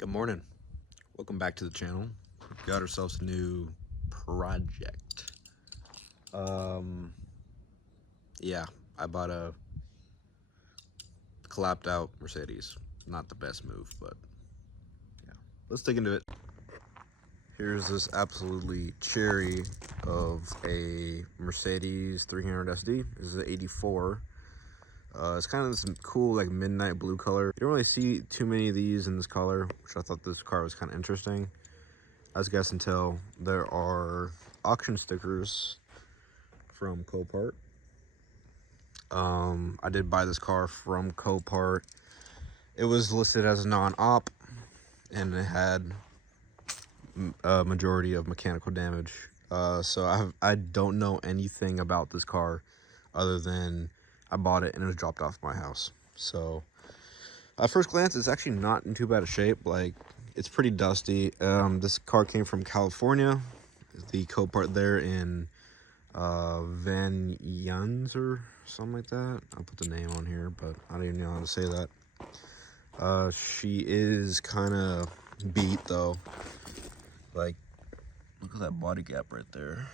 Good morning. Welcome back to the channel. We've got ourselves a new project. Yeah, I bought a clapped out Mercedes. Not the best move, but yeah. Let's dig into it. Here's this absolutely cherry of a Mercedes 300 SD. This is an 84. It's kind of this cool like midnight blue color. You don't really see too many of these in this color, which I thought this car was kind of interesting. As you guys can tell, there are auction stickers from COPART. I did buy this car from COPART. It was listed as a non-op, and it had a majority of mechanical damage. So I don't know anything about this car other than I bought it and it was dropped off my house. So at first glance, it's actually not in too bad a shape. Like, it's pretty dusty. This car came from California. The COPART there in Van Nuys or something like that. I'll put the name on here, but I don't even know how to say that. She is kind of beat though. Like, look at that body gap right there.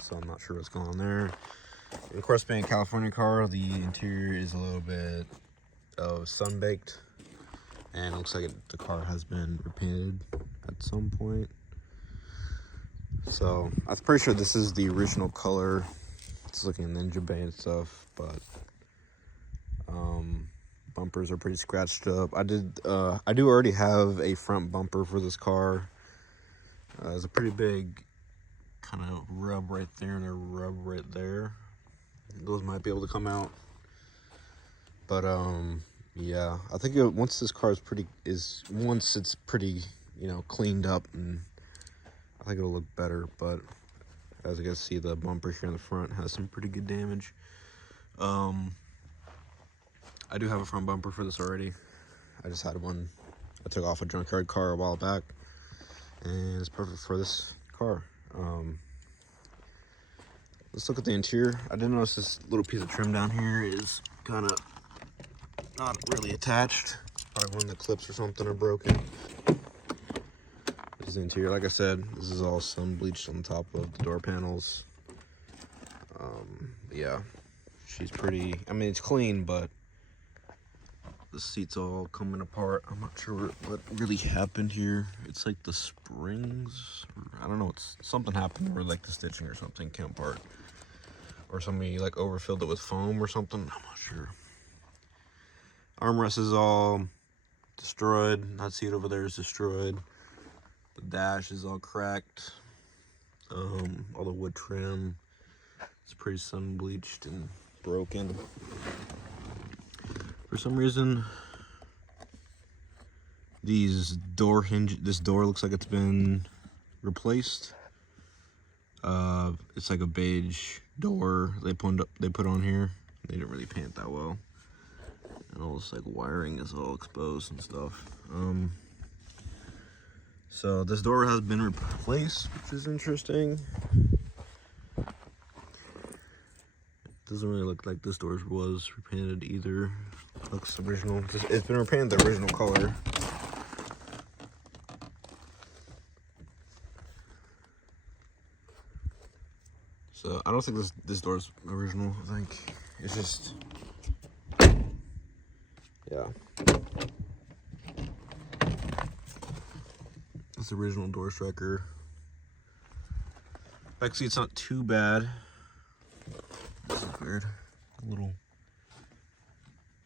So I'm not sure what's going on there. And of course, being a California car, the interior is a little bit sun-baked, and it looks like the car has been repainted at some point. So I'm pretty sure this is the original color. It's looking Ninja Bay and stuff, but bumpers are pretty scratched up. I do already have a front bumper for this car. There's a pretty big kind of rub right there and a rub right there. Those might be able to come out, but yeah, I think once this car once it's pretty, cleaned up, and I think it'll look better. But as you guys see, the bumper here in the front has some pretty good damage. I do have a front bumper for this already. I just had one. I took off a junkyard car a while back, and it's perfect for this car. Let's look at the interior. I did notice this little piece of trim down here is kind of not really attached. Probably one of the clips or something are broken. This is the interior. Like I said, this is all sun bleached on the top of the door panels. Yeah, she's pretty. I mean, it's clean, but the seat's all coming apart. I'm not sure what really happened here. It's like the springs. I don't know. It's something happened where like the stitching or something came apart, or somebody like overfilled it with foam or something. I'm not sure. Armrest is all destroyed. That seat over there is destroyed. The dash is all cracked. All the wood trim is pretty sun bleached and broken. For some reason, this door looks like it's been replaced. It's like a beige door they put on here. They didn't really paint that well, and all this like wiring is all exposed and stuff. So this door has been replaced, which is interesting. Doesn't really look like this door was repainted either. Looks original. It's been repainted the original color. So I don't think this door's original. I think it's just, yeah. It's the original door striker. Back seat's not too bad. This is weird. A little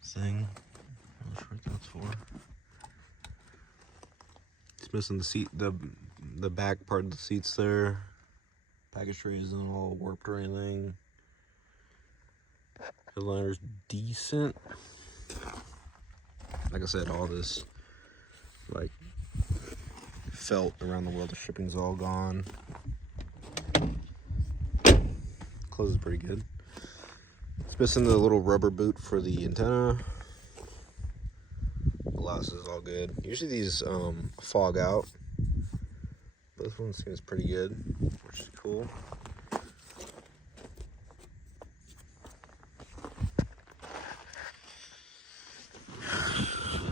thing. I'm not sure what that's for. It's missing the seat, the back part of the seats there. Package tray isn't all warped or anything. Headliner's decent. Like I said, all this like felt around the wheel, the shipping's all gone. Closes pretty good. It's missing the little rubber boot for the antenna. Glass is all good. Usually these fog out. This one seems pretty good, which is cool.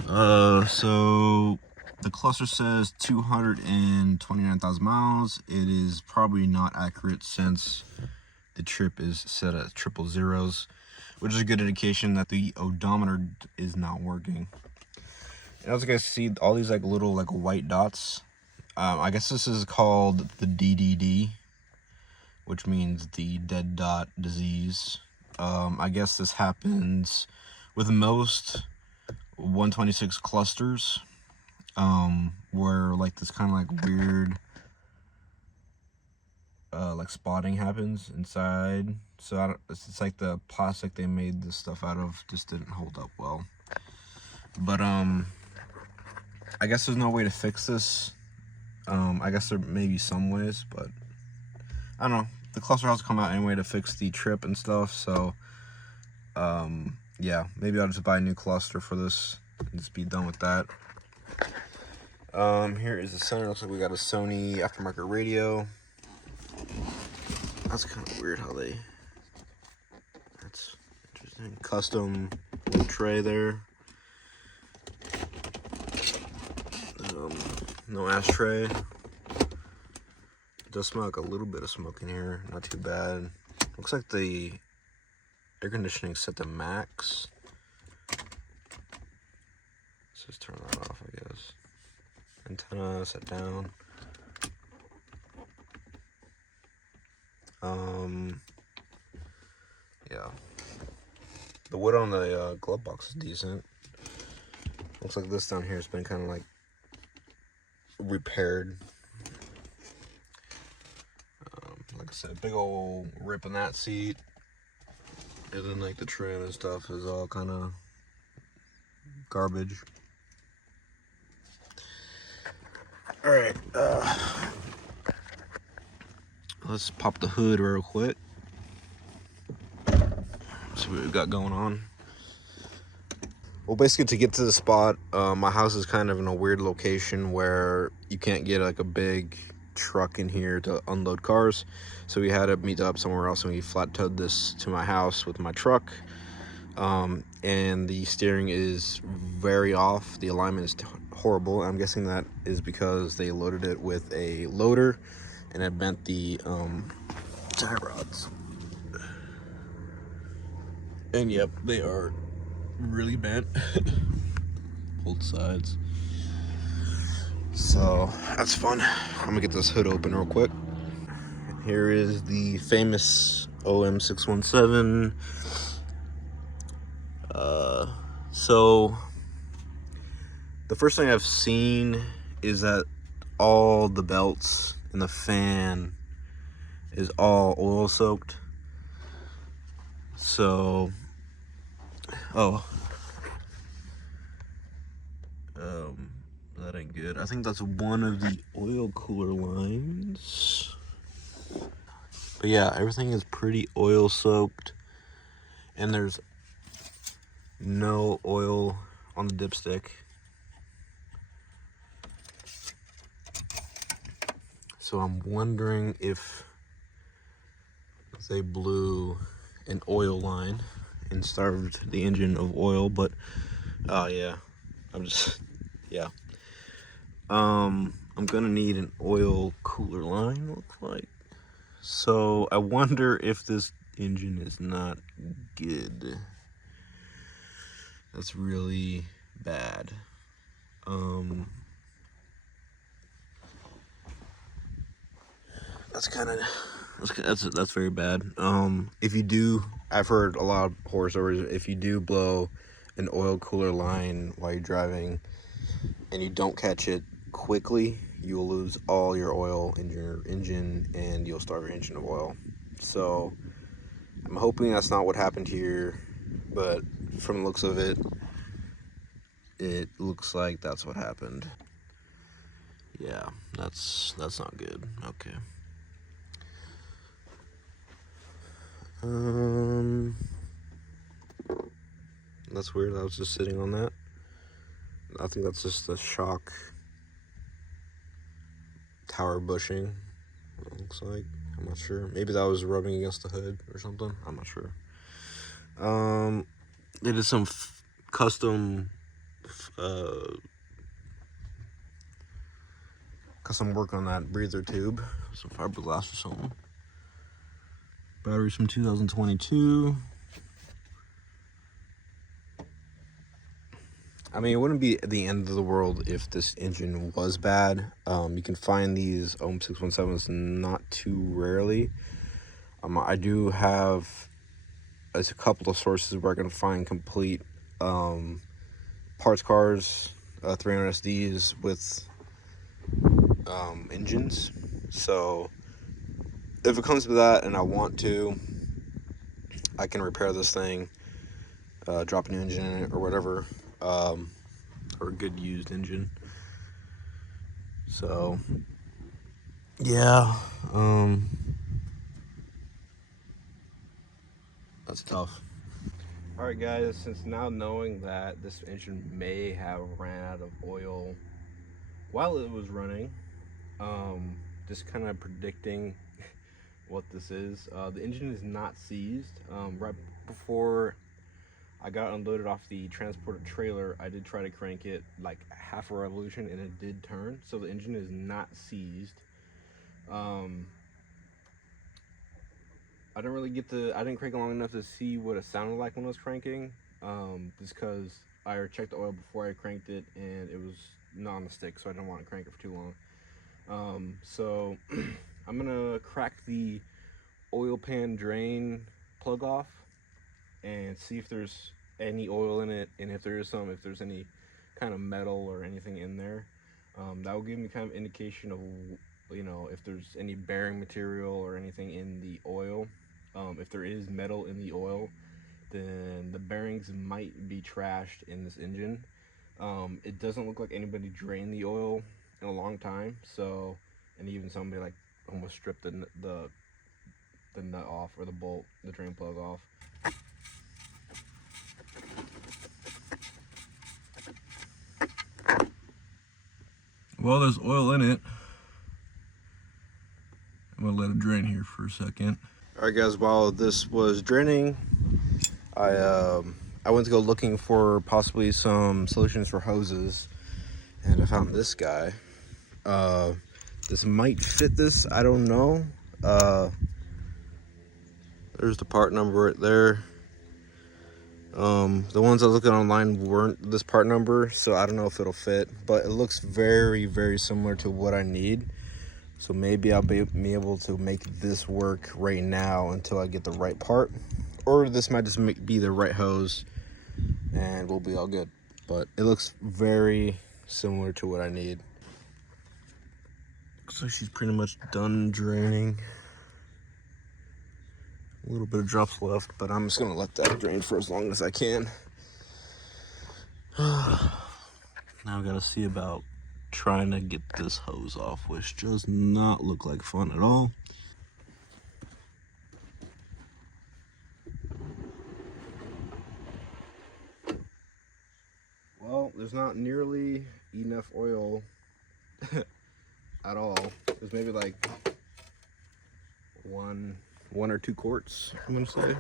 So the cluster says 229,000 miles. It is probably not accurate since the trip is set at triple zeros, which is a good indication that the odometer is not working. And as you guys see, all these like little like white dots. I guess this is called the DDD, which means the dead dot disease. I guess this happens with most 126 clusters, where like this kind of like weird like spotting happens inside. So it's like the plastic they made this stuff out of just didn't hold up well. But I guess there's no way to fix this. I guess there may be some ways, but I don't know. The cluster has to come out anyway to fix the trip and stuff. So yeah, maybe I'll just buy a new cluster for this and just be done with that. Here is the center. Looks like we got a Sony aftermarket radio. That's kind of weird how that's interesting. Custom tray there. No ashtray. It does smell like a little bit of smoke in here. Not too bad. Looks like the air conditioning set to max. Let's just turn that off, I guess. Antenna set down. Yeah. The wood on the glove box is decent. Looks like this down here has been kind of like repaired. Like I said, big old rip in that seat. And then like the trim and stuff is all kind of garbage. All right, let's pop the hood real quick. See what we've got going on. Well, basically to get to the spot, my house is kind of in a weird location where you can't get like a big truck in here to unload cars. So we had to meet up somewhere else, and we flat towed this to my house with my truck. And the steering is very off. The alignment is horrible. I'm guessing that is because they loaded it with a loader and it bent the tie rods. And yep, they are really bent. Both sides. So that's fun. I'm gonna get this hood open real quick. Here is the famous OM617. So the first thing I've seen is that all the belts and the fan is all oil soaked. So that ain't good. I think that's one of the oil cooler lines. But yeah, everything is pretty oil soaked, and there's no oil on the dipstick. So I'm wondering if they blew an oil line and starved the engine of oil, but yeah, I'm gonna need an oil cooler line, looks like. So I wonder if this engine is not good. That's really bad. That's very bad. If you do, I've heard a lot of horror stories. If you do blow an oil cooler line while you're driving and you don't catch it quickly, you will lose all your oil in your engine and you'll starve your engine of oil. So I'm hoping that's not what happened here, but from the looks of it, it looks like that's what happened. Yeah, that's not good. Okay. That's weird. I was just sitting on that. I think that's just the shock tower bushing. It looks like. I'm not sure. Maybe that was rubbing against the hood or something. I'm not sure. They did some custom got some work on that breather tube, some fiberglass or something. Batteries from 2022. I mean, it wouldn't be the end of the world if this engine was bad. You can find these Ohm 617s not too rarely. I do have a couple of sources where I can find complete parts cars, 300 SDs with engines. So if it comes to that and I want to, I can repair this thing, drop a new engine in it or whatever, or a good used engine. So yeah, that's tough. All right, guys, since now knowing that this engine may have ran out of oil while it was running, just kind of predicting what this is. The engine is not seized. Right before I got unloaded off the transporter trailer, I did try to crank it like half a revolution and it did turn. So the engine is not seized. I didn't crank it long enough to see what it sounded like when I was cranking. Just because I checked the oil before I cranked it and it was not on the stick, so I didn't want to crank it for too long. So I'm gonna crack the oil pan drain plug off and see if there's any oil in it, and if there is some, if there's any kind of metal or anything in there. That will give me kind of indication of, you know, if there's any bearing material or anything in the oil. If there is metal in the oil, then the bearings might be trashed in this engine. It doesn't look like anybody drained the oil in a long time, so, and even somebody like almost stripped the nut off, or the bolt, the drain plug off. Well, there's oil in it. I'm gonna let it drain here for a second. All right, guys, while this was draining, I went to go looking for possibly some solutions for hoses, and I found this guy. This might fit this, I don't know. There's the part number right there. The ones I was looking online weren't this part number, so I don't know if it'll fit, but it looks very, very similar to what I need. So maybe I'll be able to make this work right now until I get the right part, or this might just be the right hose and we'll be all good. But it looks very similar to what I need. Looks like she's pretty much done draining. A little bit of drops left, but I'm just gonna let that drain for as long as I can. Now I gotta see about trying to get this hose off, which does not look like fun at all. Well, there's not nearly enough oil at all. There's maybe like one or two quarts, I'm gonna say.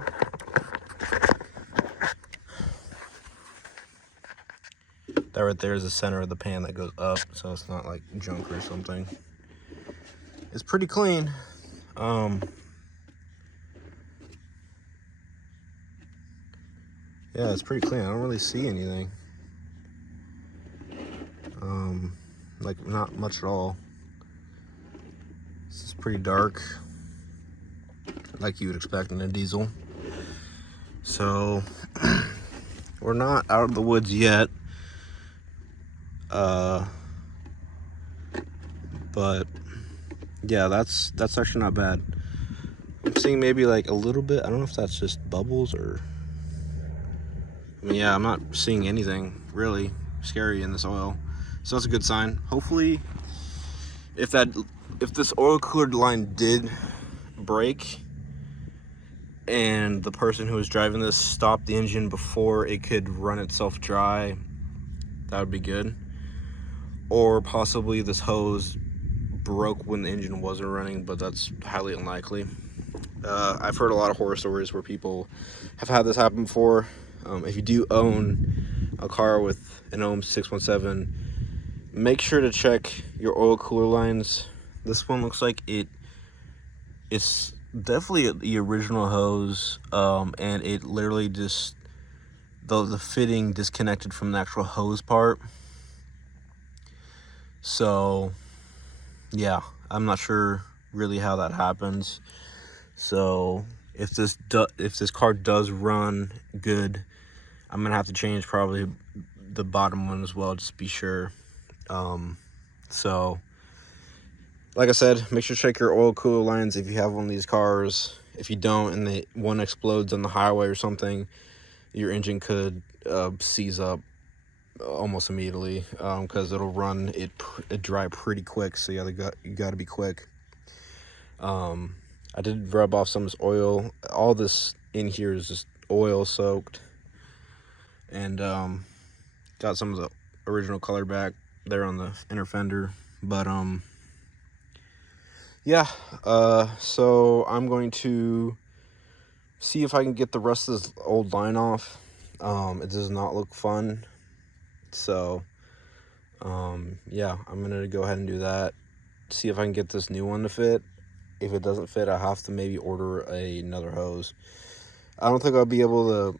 That right there is the center of the pan that goes up, so it's not like junk or something. It's pretty clean. Yeah, it's pretty clean. I don't really see anything. Like not much at all. This is pretty dark, like you would expect in a diesel. So we're not out of the woods yet. But yeah, that's actually not bad. I'm seeing maybe like a little bit. I don't know if that's just bubbles or, I mean, yeah, I'm not seeing anything really scary in this oil, so that's a good sign. Hopefully, if this oil cooler line did break and the person who was driving this stopped the engine before it could run itself dry, that would be good. Or possibly this hose broke when the engine wasn't running, but that's highly unlikely. I've heard a lot of horror stories where people have had this happen before. If you do own a car with an ohm 617, make sure to check your oil cooler lines. This one looks like it's definitely the original hose, and it literally just the fitting disconnected from the actual hose part. So yeah, I'm not sure really how that happens. So if this car does run good, I'm gonna have to change probably the bottom one as well, just to be sure. So like I said, make sure to check your oil cooler lines if you have one of these cars. If you don't, and one explodes on the highway or something, your engine could seize up almost immediately, because it'll run it dry pretty quick. So you got to be quick. I did rub off some of this oil. All this in here is just oil soaked, and got some of the original color back there on the inner fender. But yeah, so I'm going to see if I can get the rest of this old line off. It does not look fun, so yeah, I'm gonna go ahead and do that, see if I can get this new one to fit. If it doesn't fit, I have to maybe order another hose. I don't think I'll be able to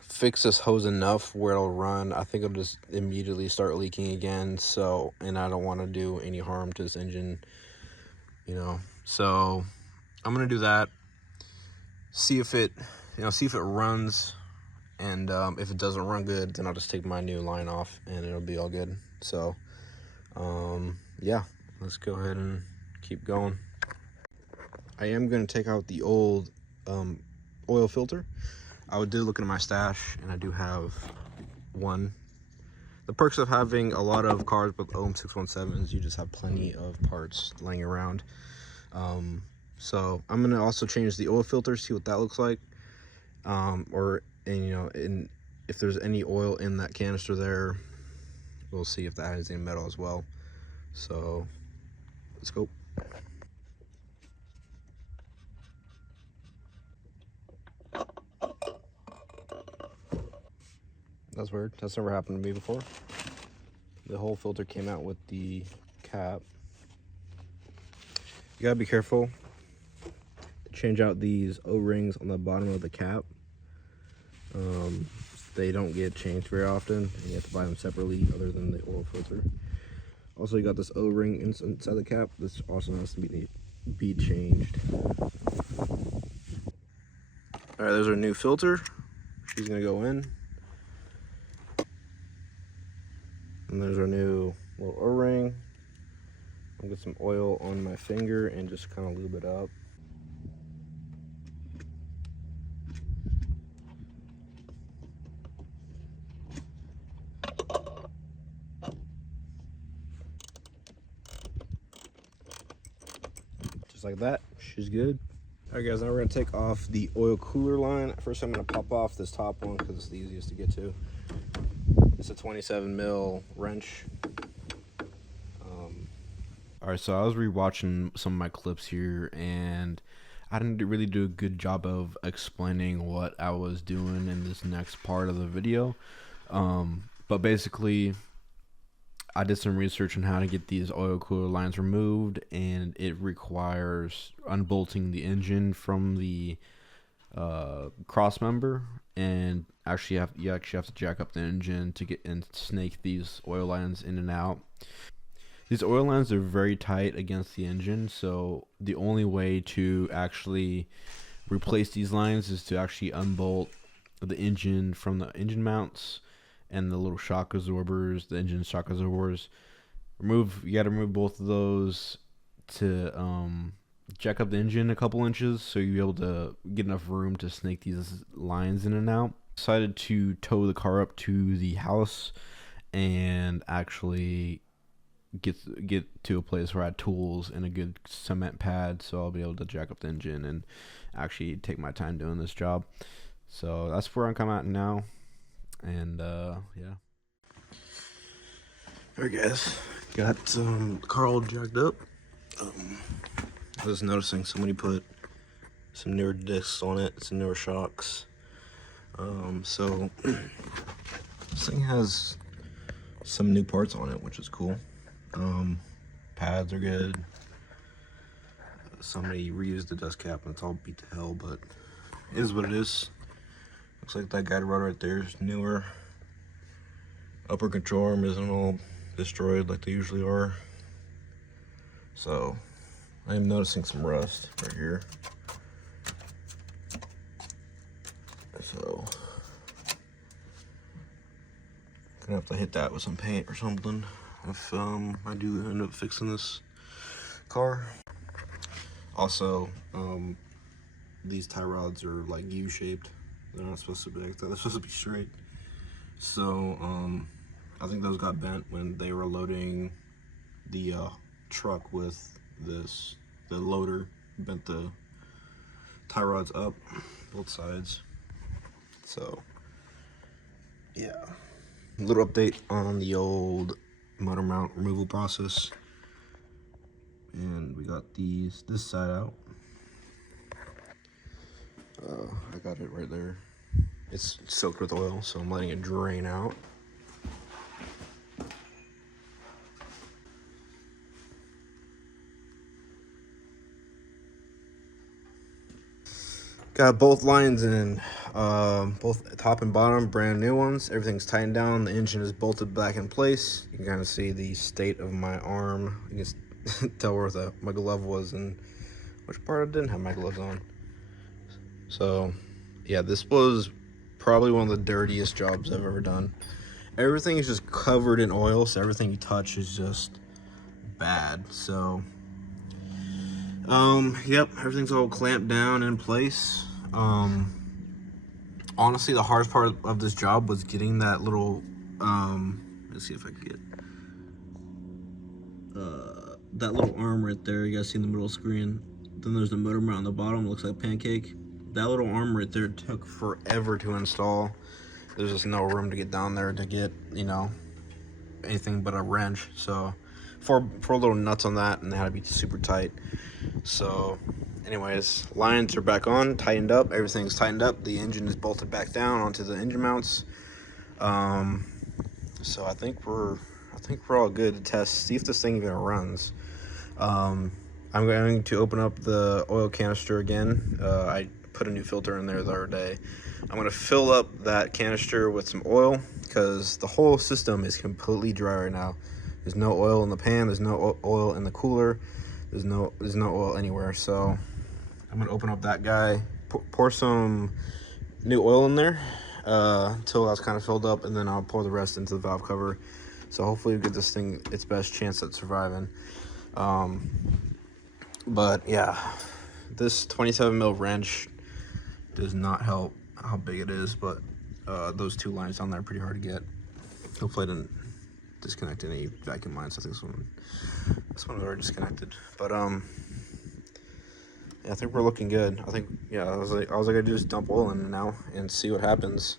fix this hose enough where it'll run. I think it'll just immediately start leaking again. So, and I don't want to do any harm to this engine, you know. So I'm gonna do that. See if it, see if it runs, and if it doesn't run good, then I'll just take my new line off, and it'll be all good. So, yeah, let's go ahead and keep going. I am gonna take out the old oil filter. I did look into my stash, and I do have one. The perks of having a lot of cars with ohm 617s, you just have plenty of parts laying around. So I'm gonna also change the oil filter, see what that looks like, and if there's any oil in that canister there, we'll see if that has any metal as well. So let's go. That's weird. That's never happened to me before. The whole filter came out with the cap. You gotta be careful. Change out these O-rings on the bottom of the cap. They don't get changed very often, and you have to buy them separately other than the oil filter. Also, you got this O-ring inside the cap. This also has to be changed. All right, there's our new filter. She's gonna go in. And there's our new little O-ring. I'll get some oil on my finger and just kind of lube it up. Just like that, she's good. All right, guys, now we're gonna take off the oil cooler line. First, I'm gonna pop off this top one because it's the easiest to get to. It's a 27 mil wrench. All right, so I was rewatching some of my clips here, and I didn't really do a good job of explaining what I was doing in this next part of the video. But basically, I did some research on how to get these oil cooler lines removed, and it requires unbolting the engine from the cross member, and you actually have to jack up the engine to get and snake these oil lines in and out. These oil lines are very tight against the engine, so the only way to actually replace these lines is to actually unbolt the engine from the engine mounts and the little shock absorbers, the engine shock absorbers. You got to remove both of those to jack up the engine a couple inches, so you'll be able to get enough room to snake these lines in and out. Decided to tow the car up to the house and actually get to a place where I had tools and a good cement pad, so I'll be able to jack up the engine and actually take my time doing this job. So that's where I'm coming at now, and yeah. Alright, guys, got the car all jacked up. I was noticing somebody put some newer discs on it, some newer shocks. So this thing has some new parts on it, which is cool. Pads are good. Somebody reused the dust cap and it's all beat to hell, but it is what it is. Looks like that guide rod right there is newer. Upper control arm isn't all destroyed like they usually are. So I am noticing some rust right here. So gonna have to hit that with some paint or something if I do end up fixing this car. Also, these tie rods are like U-shaped. They're not supposed to be like that. They're supposed to be straight. So I think those got bent when they were loading the truck with this. The loader bent the tie rods up both sides. So yeah, a little update on the old motor mount removal process. And we got this side out. I got it right there. It's soaked with oil, so I'm letting it drain out. Got both lines in, both top and bottom, brand new ones. Everything's tightened down. The engine is bolted back in place. You can kind of see the state of my arm. You can tell where my glove was and which part I didn't have my gloves on. So yeah, this was probably one of the dirtiest jobs I've ever done. Everything is just covered in oil, so everything you touch is just bad. So yep, everything's all clamped down in place. Honestly, the hardest part of this job was getting that little let's see if I can get that little arm right there. You guys see in the middle of the screen. Then there's the motor mount on the bottom. It looks like a pancake. That little arm right there took forever to install. There's just no room to get down there to get, you know, anything but a wrench. So four little nuts on that, and they had to be super tight. So anyways, lines are back on, tightened up. Everything's tightened up. The engine is bolted back down onto the engine mounts. So I think we're all good to test, see if this thing even runs. I'm going to open up the oil canister again. I put a new filter in there the other day. I'm going to fill up that canister with some oil because the whole system is completely dry right now. There's no oil in the pan. There's no oil in the cooler. There's no oil anywhere. So I'm going to open up that guy, pour some new oil in there until that's kind of filled up, and then I'll pour the rest into the valve cover. So hopefully we get this thing its best chance at surviving. But yeah, this 27 mil wrench does not help how big it is, but those two lines down there are pretty hard to get. Hopefully I didn't disconnect any vacuum lines. I think this one was already disconnected. But yeah, I think we're looking good. I think, yeah, I was like I gotta do is dump oil in now and see what happens.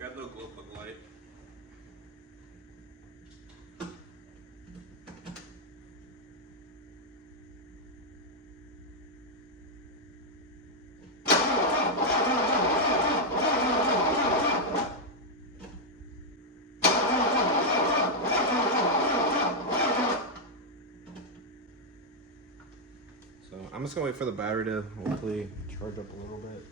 Got no glow plug light. So I'm just gonna wait for the battery to hopefully charge up a little bit.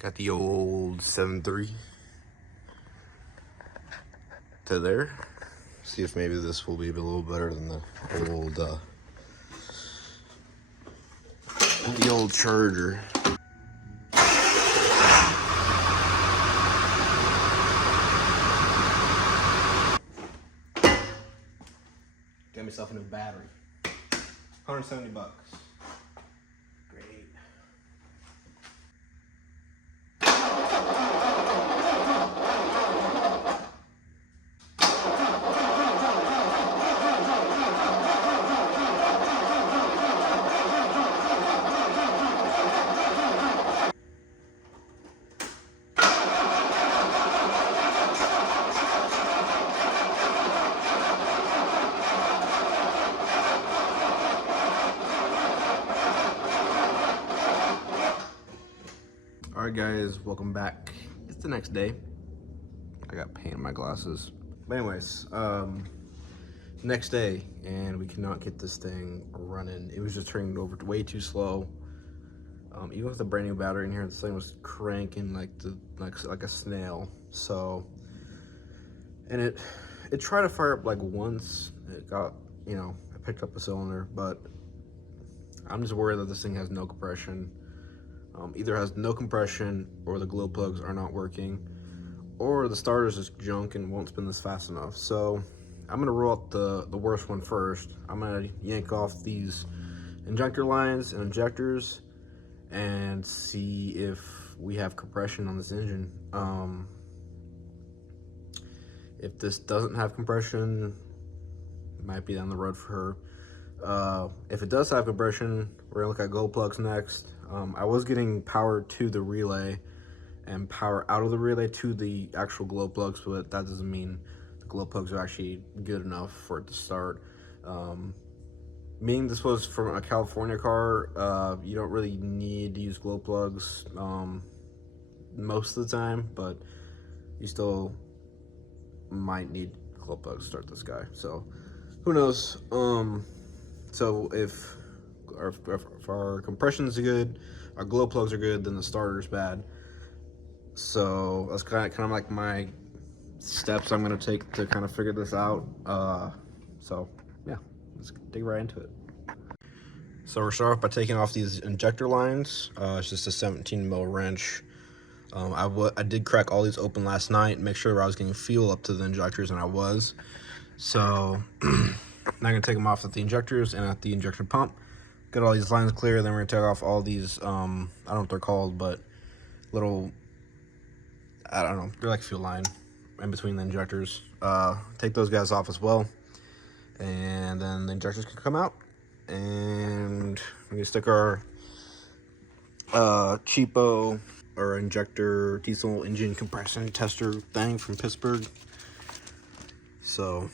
Got the old 7.3 to there. See if maybe this will be a little better than the old Charger. Got myself a new battery. $170. Great. Alright guys, welcome back. It's the next day. I got paint in my glasses. But anyways, next day, and we cannot get this thing running. It was just turning over way too slow. Even with a brand new battery in here, this thing was cranking like a snail. So, and it tried to fire up like once. It got, you know, I picked up a cylinder, but I'm just worried that this thing has no compression. Either has no compression, or the glow plugs are not working, or the starter's just junk and won't spin this fast enough. So I'm gonna roll out the worst one first. I'm gonna yank off these injector lines and injectors and see if we have compression on this engine. If this doesn't have compression, it might be down the road for her. If it does have compression, we're gonna look at glow plugs next. I was getting power to the relay and power out of the relay to the actual glow plugs, but that doesn't mean the glow plugs are actually good enough for it to start. Meaning this was from a California car, you don't really need to use glow plugs most of the time, but you still might need glow plugs to start this guy. So who knows? So if our compression is good, our glow plugs are good, then the starter's bad. So that's kind of like my steps I'm going to take to kind of figure this out. So yeah, let's dig right into it. So we're starting off by taking off these injector lines. It's just a 17 mil wrench. I did crack all these open last night, make sure I was getting fuel up to the injectors, and I was. So now I'm going to take them off at the injectors and at the injection pump. Get all these lines clear, then we're going to take off all these, I don't know what they're called, but little, I don't know, they're like fuel line in between the injectors. Take those guys off as well, and then the injectors can come out, and we can stick our cheapo or injector diesel engine compression tester thing from Pittsburgh. So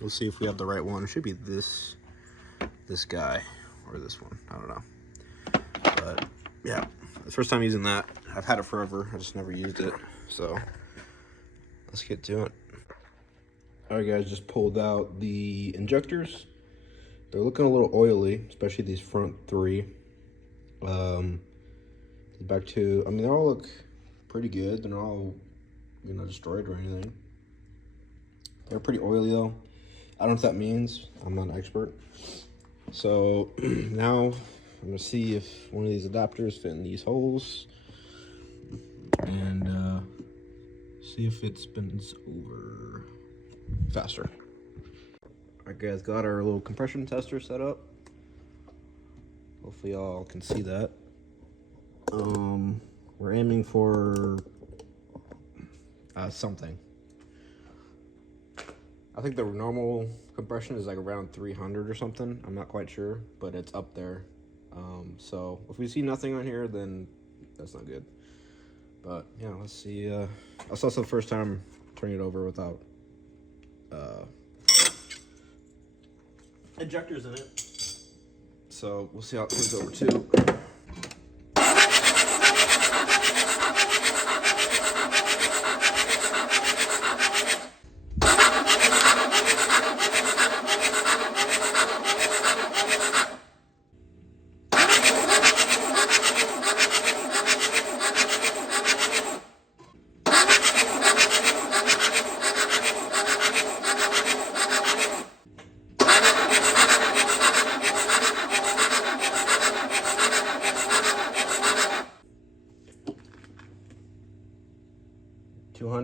we'll see if we have the right one. It should be this guy or this one, I don't know, but yeah, the first time using that. I've had it forever, I just never used it. So let's get to it. All right guys, just pulled out the injectors. They're looking a little oily, especially these front three. Back to, I mean, they all look pretty good. They're not all, you know, destroyed or anything. They're pretty oily though. I don't know what that means. I'm not an expert. So now I'm gonna see if one of these adapters fit in these holes, and see if it spins over faster. Alright guys, got our little compression tester set up. Hopefully y'all can see that. We're aiming for something. I think the normal compression is like around 300 or something. I'm not quite sure, but it's up there. So if we see nothing on here, then that's not good. But yeah, let's see. That's also the first time turning it over without injectors in it. So we'll see how it turns over too.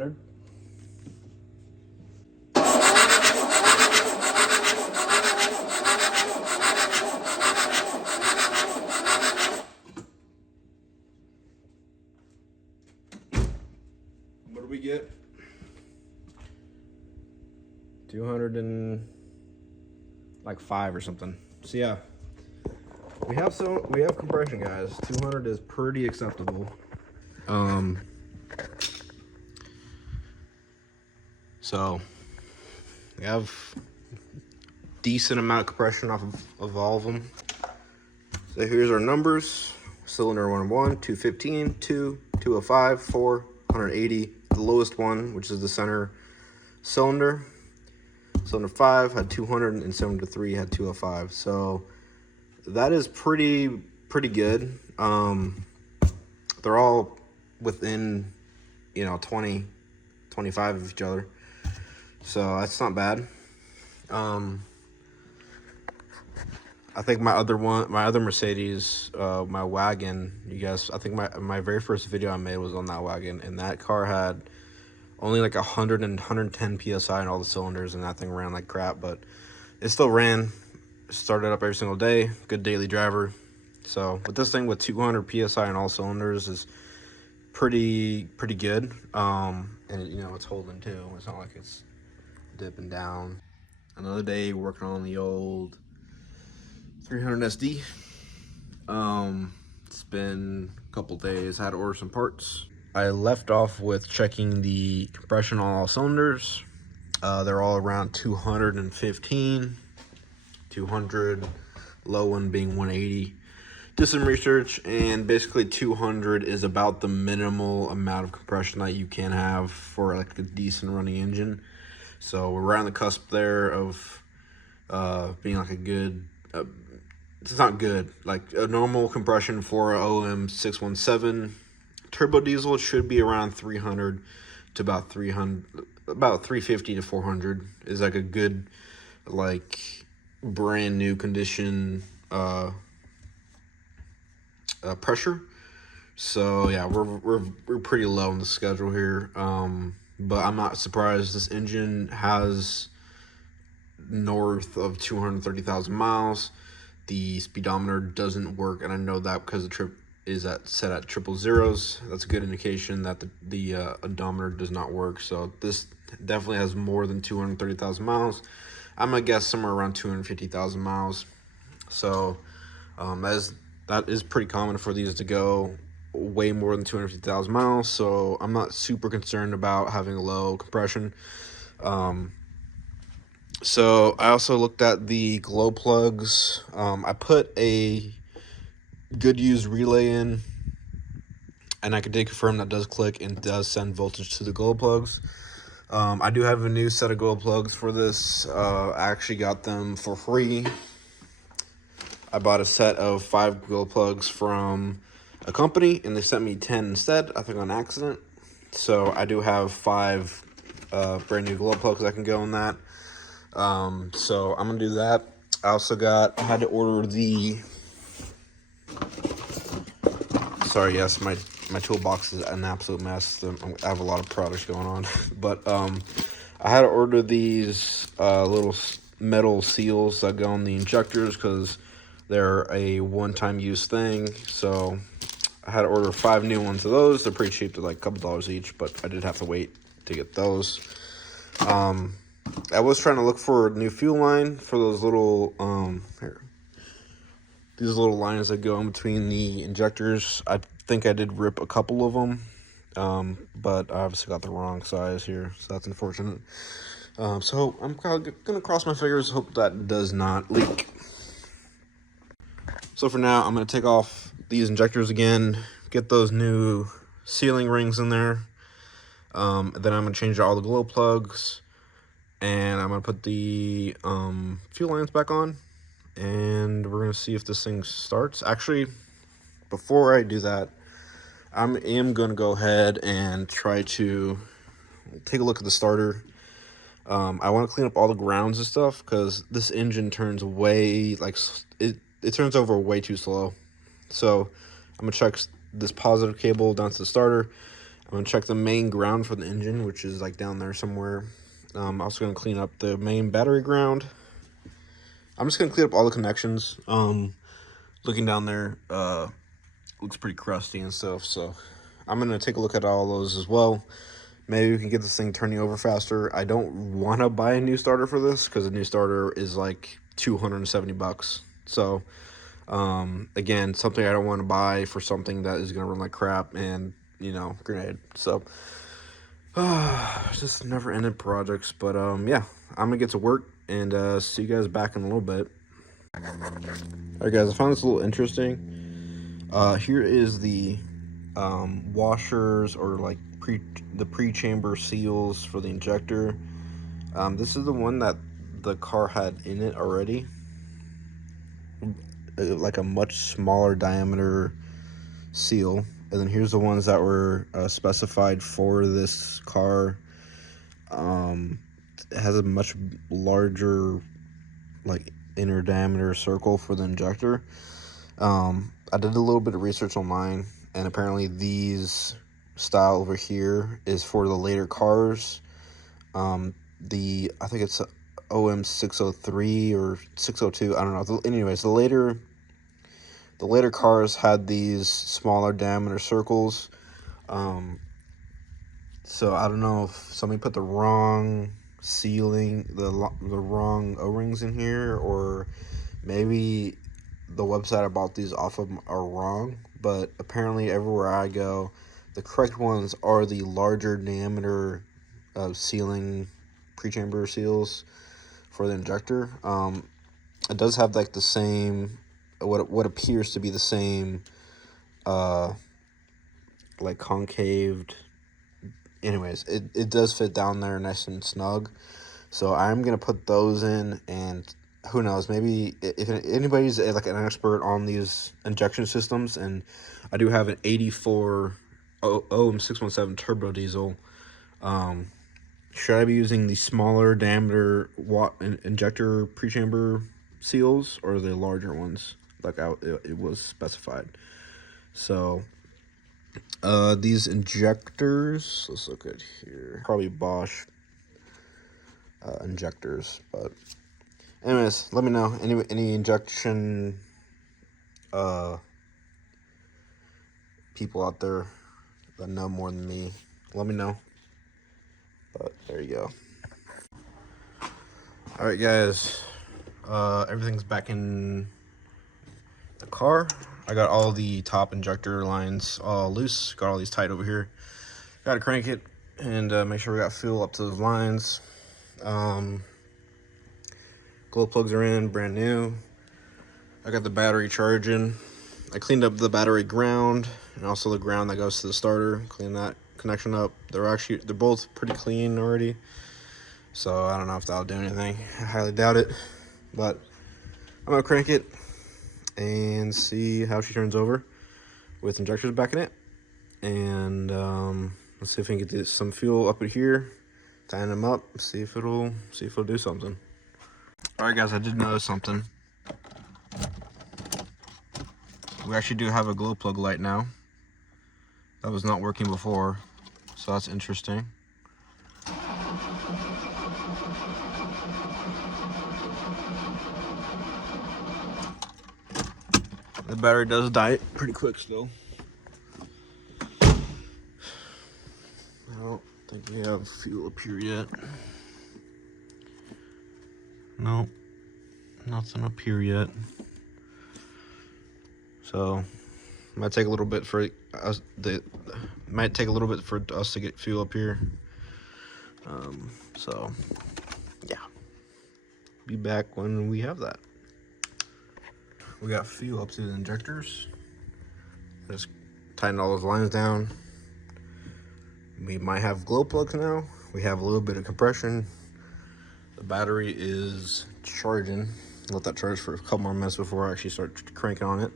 200. What do we get? 205 or something. So yeah, we have compression, guys. 200 is pretty acceptable. So we have decent amount of compression off of all of them. So here's our numbers. Cylinder 101, 215, 2, 205, 4, 180. The lowest one, which is the center cylinder. Cylinder 5 had 200 and cylinder 3 had 205. So that is pretty good. They're all within, 20, 25 of each other. So that's not bad. I think my other Mercedes, my wagon, I think my very first video I made was on that wagon, and that car had only like 100 and 110 PSI in all the cylinders, and that thing ran like crap, but it still ran, started up every single day, good daily driver. So with this thing with 200 PSI in all cylinders is pretty good. And it's holding too. It's not like it's dipping down. Another day working on the old 300 SD. It's been a couple days. I had to order some parts. I left off with checking the compression on all cylinders. They're all around 215, 200, low one being 180. Did some research, and basically 200 is about the minimal amount of compression that you can have for like a decent running engine. So we're right on the cusp there of being like a good, it's not good, like a normal compression for a OM 617 turbo diesel should be around 300 to about 350 to 400 is like a good, like brand new condition pressure. So yeah, we're pretty low on the schedule here. But I'm not surprised. This engine has north of 230,000 miles. The speedometer doesn't work, and I know that because the trip is set at 000. That's a good indication that the odometer does not work. So this definitely has more than 230,000 miles. I'm gonna guess somewhere around 250,000 miles. So that is pretty common for these to go way more than 250,000 miles. So I'm not super concerned about having a low compression. So I also looked at the glow plugs. I put a good used relay in, and I did confirm that does click and does send voltage to the glow plugs. I do have a new set of glow plugs for this. I actually got them for free. I bought a set of 5 glow plugs from a company, and they sent me 10 instead, I think on accident. So I do have 5 brand new glow plugs that can go in that. So I'm gonna do that. I also had to order the, sorry, yes, my toolbox is an absolute mess. I have a lot of products going on. But I had to order these little metal seals that go on the injectors because they're a one-time use thing. So I had to order 5 new ones of those. They're pretty cheap. They're like a couple dollars each, but I did have to wait to get those. I was trying to look for a new fuel line for those little these little lines that go in between the injectors. I think I did rip a couple of them, but I obviously got the wrong size here, so that's unfortunate. So I'm gonna cross my fingers, hope that does not leak. So for now, I'm gonna take off these injectors again, get those new sealing rings in there. Then I'm gonna change all the glow plugs, and I'm gonna put the fuel lines back on, and we're gonna see if this thing starts. Actually, before I do that, I am gonna go ahead and try to take a look at the starter. I want to clean up all the grounds and stuff because this engine turns way, like, it turns over way too slow. So I'm gonna check this positive cable down to the starter. I'm gonna check the main ground for the engine, which is like down there somewhere. I'm also gonna clean up the main battery ground. I'm just gonna clean up all the connections. Looking down there, looks pretty crusty and stuff, so I'm gonna take a look at all those as well. Maybe we can get this thing turning over faster. I don't want to buy a new starter for this because a new starter is like $270. So again, something I don't want to buy for something that is gonna run like crap and, you know, grenade. So just never ending projects. But yeah, I'm gonna get to work and see you guys back in a little bit. Alright guys, I found this a little interesting. Here is the washers, or like the pre-chamber seals for the injector. This is the one that the car had in it already, like a much smaller diameter seal. And then here's the ones that were specified for this car. It has a much larger, like, inner diameter circle for the injector. I did a little bit of research online, and apparently these style over here is for the later cars. I think it's OM 603 or 602, I don't know. Anyways, the later cars had these smaller diameter circles. So I don't know if somebody put the wrong sealing, the wrong O-rings in here, or maybe the website I bought these off of are wrong. But apparently everywhere I go, the correct ones are the larger diameter sealing pre-chamber seals for the injector. It does have like the same, what appears to be the same like concaved. Anyways, it does fit down there nice and snug. So I'm gonna put those in, and who knows, maybe if anybody's like an expert on these injection systems, and I do have an 84 OM617 turbo diesel. Should I be using the smaller diameter injector pre-chamber seals, or the larger ones like it was specified? So these injectors, let's look at here, probably Bosch injectors. But anyways, let me know any injection people out there that know more than me. Let me know. But there you go. All right guys, everything's back in the car. I got all the top injector lines all loose, got all these tight over here. Gotta crank it and make sure we got fuel up to those lines. Glow plugs are in, brand new. I got the battery charging. I cleaned up the battery ground and also the ground that goes to the starter. Clean that connection up. They're both pretty clean already. So I don't know if that'll do anything. I highly doubt it. But I'm gonna crank it and see how she turns over with injectors back in it. And let's see if we can get some fuel up in here, tying them up, see if it'll do something. All right guys, I did notice something. We actually do have a glow plug light now. That was not working before, so that's interesting. The battery does die pretty quick still. I don't think we have fuel up here yet. No, nothing up here yet. So might take a little bit for us. Might take a little bit for us to get fuel up here. So yeah, be back when we have that. We got fuel up to the injectors. Just tighten all those lines down. We might have glow plugs now. We have a little bit of compression. The battery is charging. Let that charge for a couple more minutes before I actually start cranking on it.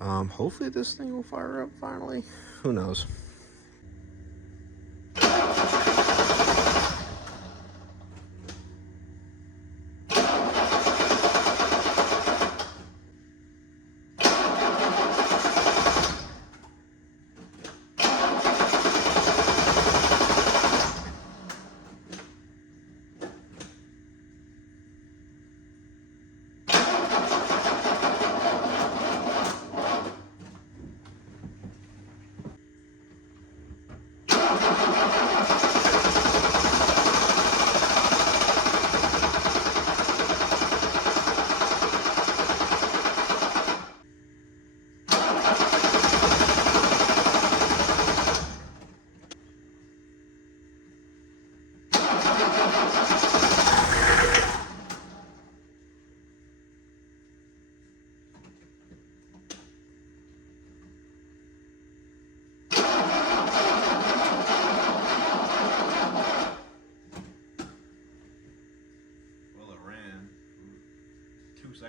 Hopefully this thing will fire up finally. Who knows?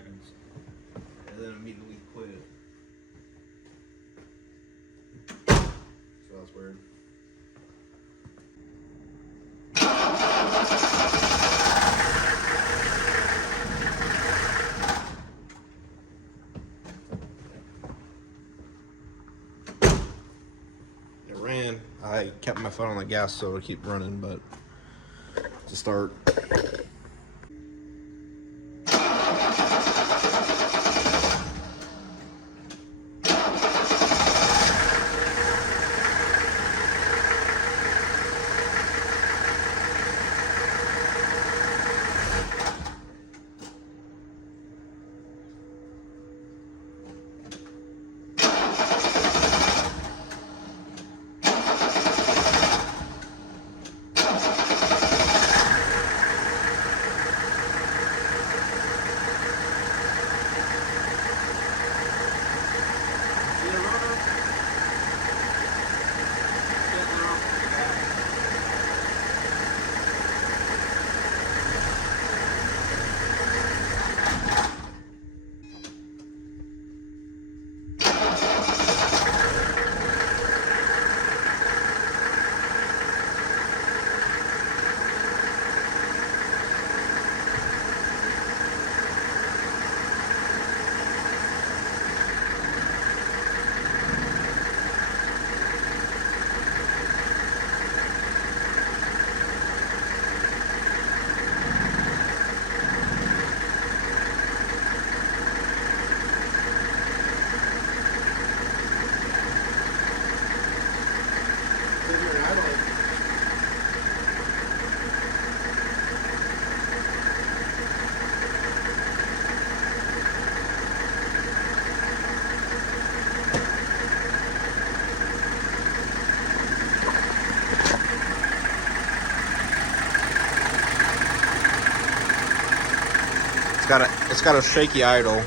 seconds, and then immediately quit. So that's weird. It ran. I kept my foot on the gas so it'll keep running, but to start. It's got a shaky idle.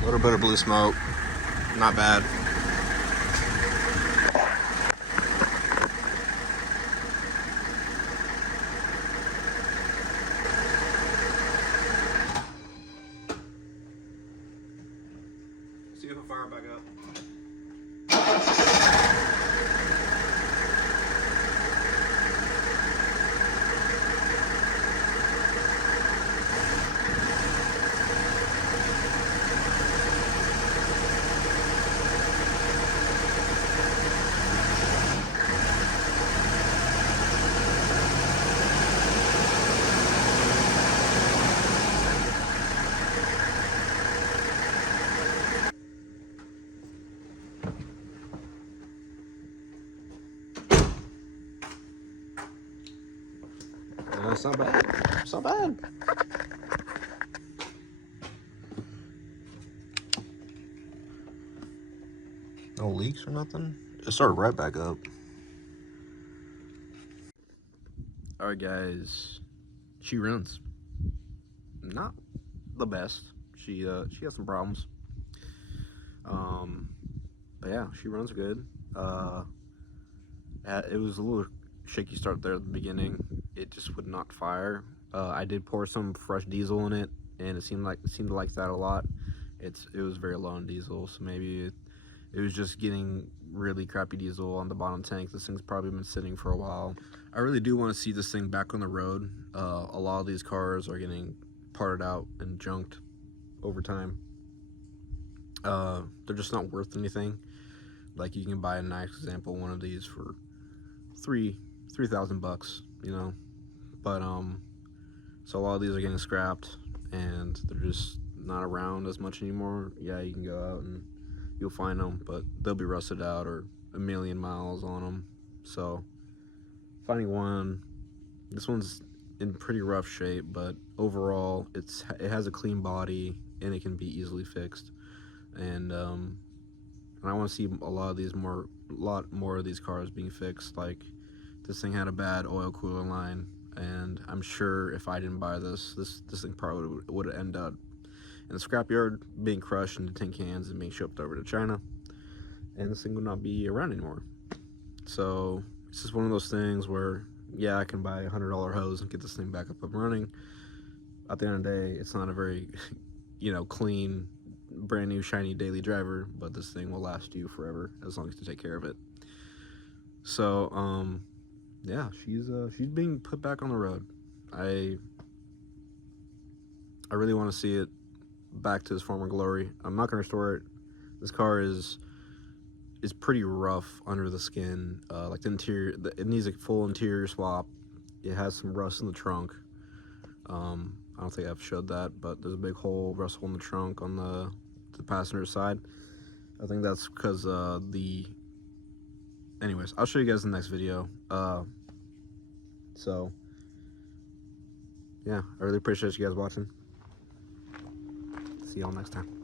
A little bit of blue smoke, not bad. See if it'll fire back up. It's not bad. It's not bad. No leaks or nothing. It started right back up. All right, guys. She runs. Not the best. She has some problems. But yeah, she runs good. It was a little shaky start there at the beginning. It just would not fire. I did pour some fresh diesel in it, and it seemed to like that a lot. It was very low in diesel, so maybe it was just getting really crappy diesel on the bottom tank. This thing's probably been sitting for a while. I really do want to see this thing back on the road. A lot of these cars are getting parted out and junked over time. They're just not worth anything. Like, you can buy a nice example one of these for $3,000, you know. But so a lot of these are getting scrapped, and they're just not around as much anymore. Yeah, you can go out and you'll find them, but they'll be rusted out or a million miles on them. So finding one, this one's in pretty rough shape, but overall it has a clean body and it can be easily fixed. And I want to see a lot more of these cars being fixed. Like, this thing had a bad oil cooler line, and I'm sure if I didn't buy this thing probably would end up in the scrapyard, being crushed into tin cans and being shipped over to China, and this thing would not be around anymore. So it's just one of those things where, yeah, I can buy a $100 hose and get this thing back up and running. At the end of the day, it's not a very, clean, brand new, shiny daily driver, but this thing will last you forever as long as you take care of it. So, yeah, she's being put back on the road. I really want to see it back to its former glory. I'm not gonna restore it. This car is pretty rough under the skin. Like the interior, it needs a full interior swap. It has some rust in the trunk. I don't think I've showed that, but there's a big hole, rust hole in the trunk on the passenger side. I think that's because anyways, I'll show you guys in the next video. So yeah, I really appreciate you guys watching. See y'all next time.